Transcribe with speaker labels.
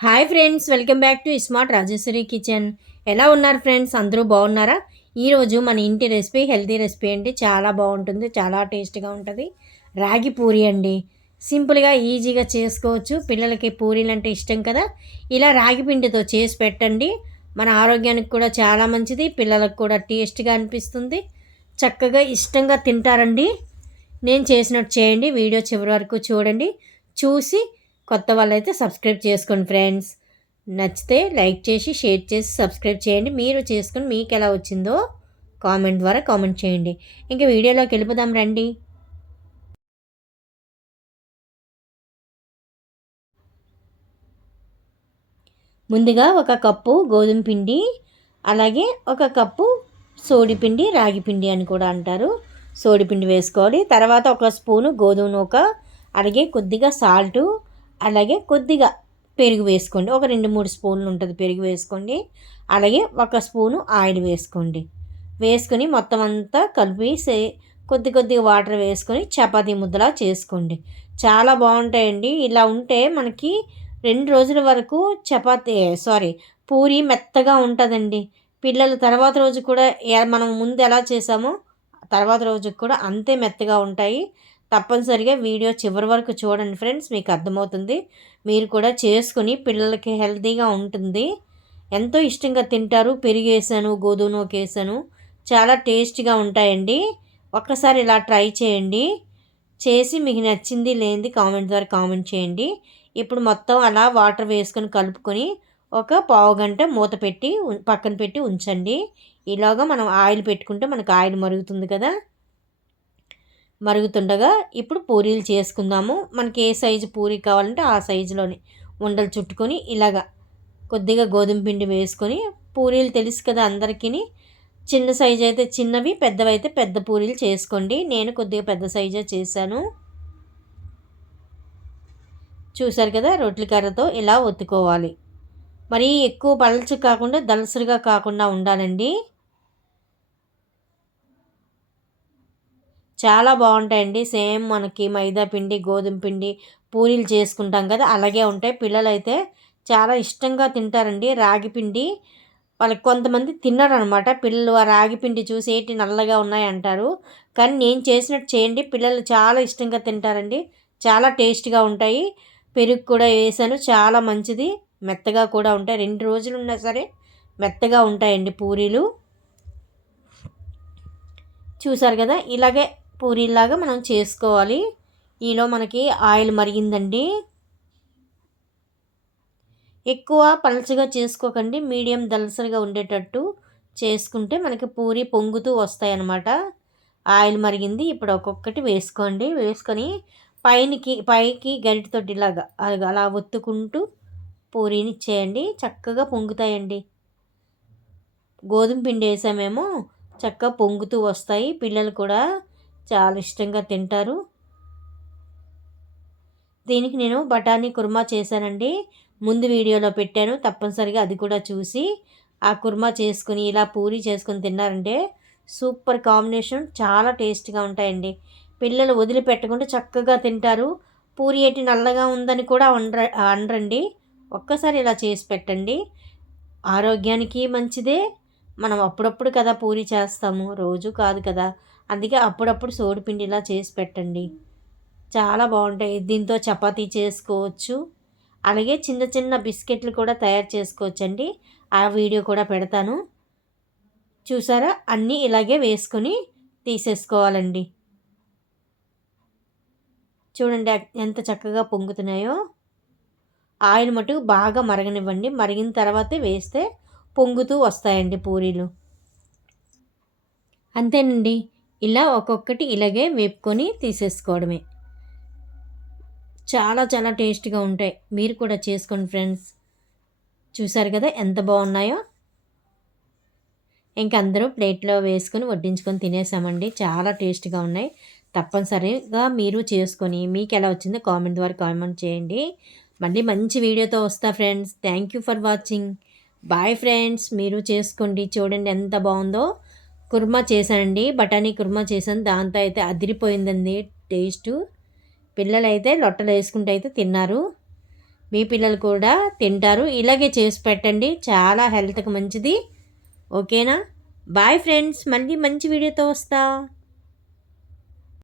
Speaker 1: Hi friends welcome back to smart Rajeshwari kitchen. ఎలా ఉన్నారు friends? అందరూ బాగున్నారా? ఈరోజు మన ఇంటి రెసిపీ హెల్తీ రెసిపీ అండి చాలా బాగుంటుంది చాలా టేస్టీగా ఉంటుంది. రాగి పూరి అండి. సింపుల్గా ఈజీగా చేసుకోవచ్చు. పిల్లలకి పూరీలు అంటే ఇష్టం కదా? ఇలా రాగి పిండితో చేసి పెట్టండి. మన ఆరోగ్యానికి కూడా చాలా మంచిది పిల్లలకు కూడా టేస్ట్గా అనిపిస్తుంది. చక్కగా ఇష్టంగా తింటారండి. నేను చేసినట్టు చేయండి వీడియో చివరి వరకు చూడండి. చూసి కొత్త వాళ్ళైతే సబ్స్క్రైబ్ చేసుకోండి ఫ్రెండ్స్. నచ్చితే లైక్ చేసి షేర్ చేసి సబ్స్క్రైబ్ చేయండి. మీరు చేసుకుని మీకు ఎలా వచ్చిందో కామెంట్ ద్వారా కామెంట్ చేయండి. ఇంకా వీడియోలోకి వెళ్ళిపోదాం రండి. ముందుగా ఒక కప్పు గోధుమ పిండి అలాగే ఒక కప్పు సోడిపిండి రాగిపిండి అని కూడా అంటారు. సోడిపిండి వేసుకోవాలి. తర్వాత ఒక స్పూను గోధుమ నూక అలాగే కొద్దిగా సాల్టు అలాగే కొద్దిగా పెరుగు వేసుకోండి. ఒక రెండు మూడు స్పూన్లు ఉంటుంది పెరుగు వేసుకోండి. అలాగే ఒక స్పూను ఆయిల్ వేసుకోండి. వేసుకొని మొత్తం అంతా కలిపి కొద్ది కొద్దిగా వాటర్ వేసుకొని చపాతీ ముద్దలా చేసుకోండి. చాలా బాగుంటాయండి. ఇలా ఉంటే మనకి రెండు రోజుల వరకు చపాతీ సారీ పూరి మెత్తగా ఉంటుందండి. పిల్లలు తర్వాత రోజు కూడా మనం ముందు ఎలా చేసామో తర్వాత రోజుకి కూడా అంతే మెత్తగా ఉంటాయి. తప్పనిసరిగా వీడియో చివరి వరకు చూడండి ఫ్రెండ్స్ మీకు అర్థమవుతుంది. మీరు కూడా చేసుకుని పిల్లలకి హెల్తీగా ఉంటుంది. ఎంతో ఇష్టంగా తింటారు. పెరిగేసాను గోధుమ వేసాను. చాలా టేస్టీగా ఉంటాయండి. ఒక్కసారి ఇలా ట్రై చేయండి. చేసి మీకు నచ్చింది లేనిది కామెంట్ ద్వారా కామెంట్ చేయండి. ఇప్పుడు మొత్తం అలా వాటర్ వేసుకొని కలుపుకొని ఒక పావు గంట మూత పెట్టి పక్కన పెట్టి ఉంచండి. ఇలాగా మనం ఆయిల్ పెట్టుకుంటే మనకు ఆయిల్ మరుగుతుంది కదా. మరుగుతుండగా ఇప్పుడు పూరీలు చేసుకుందాము. మనకి ఏ సైజు పూరీ కావాలంటే ఆ సైజులోని ఉండలు చుట్టుకొని ఇలాగా కొద్దిగా గోధుమ పిండి వేసుకొని పూరీలు తెలుసు కదా అందరికీ చిన్న సైజు అయితే చిన్నవి పెద్దవి అయితే పెద్ద పూరీలు చేసుకోండి. నేను కొద్దిగా పెద్ద సైజే చేశాను. చూశారు కదా రొట్టెల కర్రతో ఇలా ఒత్తుకోవాలి. మరీ ఎక్కువ పలచు కాకుండా దలసరిగా కాకుండా ఉండాలండి. చాలా బాగుంటాయండి. సేమ్ మనకి మైదా పిండి గోధుమ పిండి పూరీలు చేసుకుంటాం కదా అలాగే ఉంటాయి. పిల్లలైతే చాలా ఇష్టంగా తింటారండి. రాగి పిండి వాళ్ళకి కొంతమంది తిన్నారనమాట పిల్లలు ఆ రాగి పిండి చూసి ఏంటి నల్లగా ఉన్నాయి అంటారు. కానీ నేను చేసినట్టు చేయండి. పిల్లలు చాలా ఇష్టంగా తింటారండి. చాలా టేస్ట్గా ఉంటాయి. పెరుగు కూడా వేసాను. చాలా మంచిది. మెత్తగా కూడా ఉంటాయి. రెండు రోజులు ఉన్నా సరే మెత్తగా ఉంటాయండి పూరీలు. చూసారు కదా? ఇలాగే పూరీలాగా మనం చేసుకోవాలి. ఈలో మనకి ఆయిల్ మరిగిందండి. ఎక్కువ పలచగా చేసుకోకండి. మీడియం దలసరిగా ఉండేటట్టు చేసుకుంటే మనకి పూరి పొంగుతూ వస్తాయి అన్నమాట ఆయిల్ మరిగింది. ఇప్పుడు ఒక్కొక్కటి వేసుకోండి. వేసుకొని పైనకి పైకి గరిటతోటి ఇలాగా అలా ఒత్తుకుంటూ పూరీని ఇచ్చేయండి చక్కగా పొంగుతాయండి. గోధుమ పిండి వేసామేమో చక్కగా పొంగుతూ వస్తాయి. పిల్లలు కూడా చాలా ఇష్టంగా తింటారు. దీనికి నేను బఠానీ కుర్మా చేశానండి. ముందు వీడియోలో పెట్టాను. తప్పనిసరిగా అది కూడా చూసి ఆ కుర్మా చేసుకుని ఇలా పూరి చేసుకుని తిన్నారంటే సూపర్ కాంబినేషన్. చాలా టేస్ట్గా ఉంటాయండి. పిల్లలు వదిలిపెట్టకుండా చక్కగా తింటారు. పూరి ఏంటి నల్లగా ఉందని కూడా వండ వండరండి ఒక్కసారి ఇలా చేసి పెట్టండి. ఆరోగ్యానికి మంచిదే. మనం అప్పుడప్పుడు కదా పూరి చేస్తాము రోజు కాదు కదా. అందుకే అప్పుడప్పుడు సోడిపిండిలా చేసి పెట్టండి. చాలా బాగుంటాయి. దీంతో చపాతీ చేసుకోవచ్చు. అలాగే చిన్న చిన్న బిస్కెట్లు కూడా తయారు చేసుకోవచ్చండి. ఆ వీడియో కూడా పెడతాను. చూసారా? అన్నీ ఇలాగే వేసుకొని తీసేసుకోవాలండి. చూడండి ఎంత చక్కగా పొంగుతున్నాయో. ఆయిల్ మటుకు బాగా మరగనివ్వండి. మరిగిన తర్వాతే వేస్తే పొంగుతూ వస్తాయండి పూరీలు. అంతేనండి. ఇలా ఒక్కొక్కటి ఇలాగే వేపుకొని తీసేసుకోవడమే. చాలా చాలా టేస్ట్గా ఉంటాయి. మీరు కూడా చేసుకోండి ఫ్రెండ్స్. చూసారు కదా ఎంత బాగున్నాయో? ఇంక అందరూ ప్లేట్లో వేసుకొని వడ్డించుకొని తినేసామండి. చాలా టేస్ట్గా ఉన్నాయి. తప్పనిసరిగా మీరు చేసుకొని మీకు ఎలా వచ్చిందో కామెంట్ ద్వారా కామెంట్ చేయండి. మళ్ళీ మంచి వీడియోతో వస్తా friends. Thank you for watching. Bye friends మీరు చేసుకోండి. చూడండి ఎంత బాగుందో. కుర్మా చేశానండి. బఠానీ కుర్మా చేశాను. దాంతో అయితే అదిరిపోయిందండి. టేస్టు. పిల్లలు అయితే లొట్టలు వేసుకుంటూ అయితే తిన్నారు. మీ పిల్లలు కూడా తింటారు. ఇలాగే చేసి పెట్టండి. చాలా హెల్త్కి మంచిది. ఓకేనా? బాయ్ ఫ్రెండ్స్ మళ్ళీ మంచి వీడియోతో వస్తా.